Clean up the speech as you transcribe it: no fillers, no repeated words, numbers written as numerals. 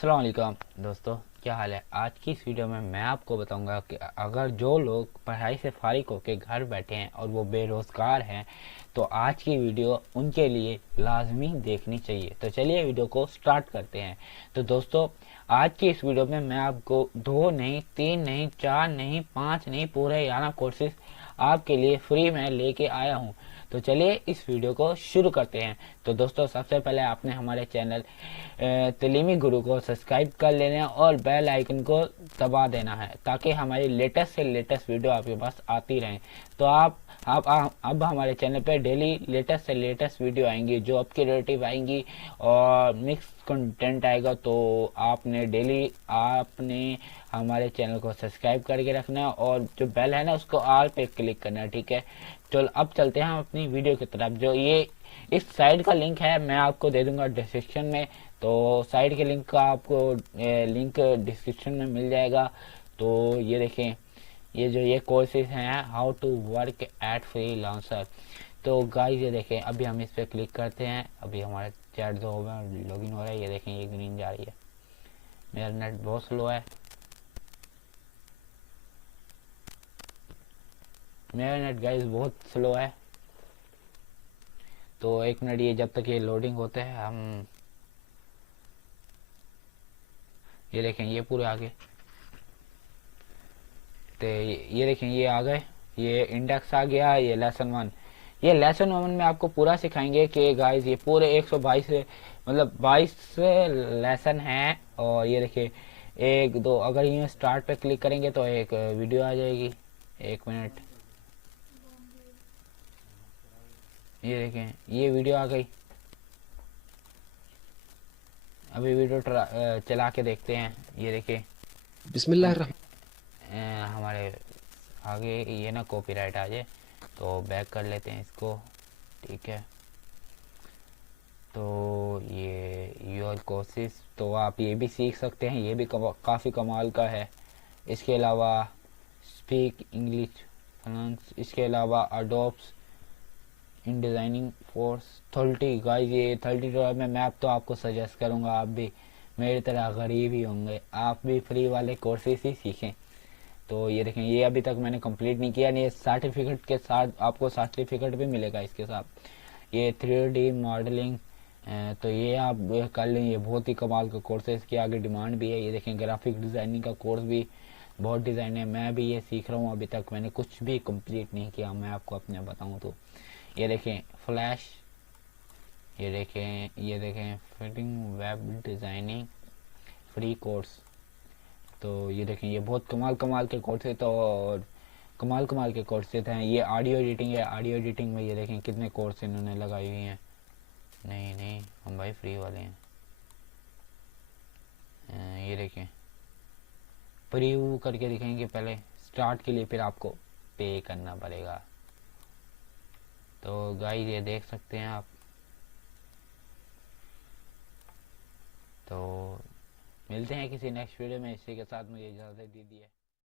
अस्सलाम वालेकुम दोस्तों, क्या हाल है। आज की इस वीडियो में मैं आपको बताऊंगा कि अगर जो लोग पढ़ाई से फारिग होकर घर बैठे हैं और वो बेरोज़गार हैं तो आज की वीडियो उनके लिए लाजमी देखनी चाहिए। तो चलिए वीडियो को स्टार्ट करते हैं। तो दोस्तों, आज की इस वीडियो में मैं आपको 2 नहीं, 3 नहीं, 4 नहीं, 5 नहीं, पूरे 11 कोर्सेज आपके लिए फ्री में लेके आया हूँ। तो चलिए इस वीडियो को शुरू करते हैं। तो दोस्तों, सबसे पहले आपने हमारे चैनल तलीमी गुरु को सब्सक्राइब कर लेना और बेल आइकन को दबा देना है ताकि हमारी लेटेस्ट से लेटेस्ट वीडियो आपके पास आती रहें। तो अब हमारे चैनल पे डेली लेटेस्ट से लेटेस्ट वीडियो आएंगी जो आपकी रिलेटिव आएंगी और मिक्स कंटेंट आएगा। तो आपने हमारे चैनल को सब्सक्राइब करके रखना है और जो बेल है ना उसको ऑल पे क्लिक करना है, ठीक है। चलो अब चलते हैं हम अपनी वीडियो की तरफ। जो ये इस साइड का लिंक है मैं आपको दे दूंगा डिस्क्रिप्शन में। तो साइड के लिंक का आपको लिंक डिस्क्रिप्शन में मिल जाएगा। तो ये देखें, ये कोर्सेज हैं how to work at freelancer. तो गाइस ये देखें, अभी हम इस पर क्लिक करते हैं। अभी हमारे चैट जो हो गया लॉगिन हो रहा है, ये देखें ये ग्रीन जा रही है। मेरा नेट बहुत स्लो है, मेरा नेट गाइस बहुत स्लो है। तो एक मिनट, ये जब तक ये लोडिंग होते हैं हम ये देखें ये पूरे आगे। तो ये देखें ये आ गए, ये इंडेक्स आ गया, ये लेसन 1। ये लेसन 1 में आपको पूरा सिखाएंगे कि गाइस ये पूरे 122 मतलब 22 लेसन हैं। और ये देखिए एक दो, अगर ये स्टार्ट पे क्लिक करेंगे तो एक वीडियो आ जाएगी। एक मिनट, ये देखें ये वीडियो आ गई। अभी वीडियो चला के देखते हैं। ये देखिए बिस्मिल्लाह हमारे आगे ये ना कॉपीराइट आ जाए तो बैक कर लेते हैं इसको, ठीक है। तो ये योर कोर्सेज, तो आप ये भी सीख सकते हैं, ये भी काफ़ी कमाल का है। इसके अलावा स्पीक इंग्लिश फाइनेंस, इसके अलावा अडोप्स इन डिज़ाइनिंग फॉर 30। गाइस ये 30 डॉलर में मैं तो आपको सजेस्ट करूँगा आप भी मेरी तरह गरीब ही होंगे, आप भी फ्री वाले कोर्सेज ही सीखें। तो ये देखें ये अभी तक मैंने कंप्लीट नहीं किया, नहीं सर्टिफिकेट के साथ आपको सर्टिफिकेट भी मिलेगा इसके साथ। ये 3D मॉडलिंग, तो ये आप कर लें, ये बहुत ही कमाल का कोर्स है, इसकी आगे डिमांड भी है। ये देखें ग्राफिक डिज़ाइनिंग का कोर्स भी बहुत डिज़ाइन है, मैं भी ये सीख रहा हूँ, अभी तक मैंने कुछ भी कंप्लीट नहीं किया, मैं आपको अपने बताऊँ तो। ये देखें फ्लैश, ये देखें fitting web designing free course. तो ये देखें ये बहुत कमाल कमाल के कोर्सेज, तो और कमाल कमाल के कोर्सेज हैं। ये ऑडियो एडिटिंग है, ऑडियो एडिटिंग में ये देखें कितने कोर्स इन्होंने लगाई हुई हैं। नहीं नहीं, हम भाई फ्री वाले हैं। ये देखें प्रीव्यू करके दिखेंगे, पहले स्टार्ट के लिए फिर आपको पे करना पड़ेगा। तो गाइस ये देख सकते हैं आप। तो मिलते हैं किसी नेक्स्ट वीडियो में, इसी के साथ मुझे इजाज़त दीजिए।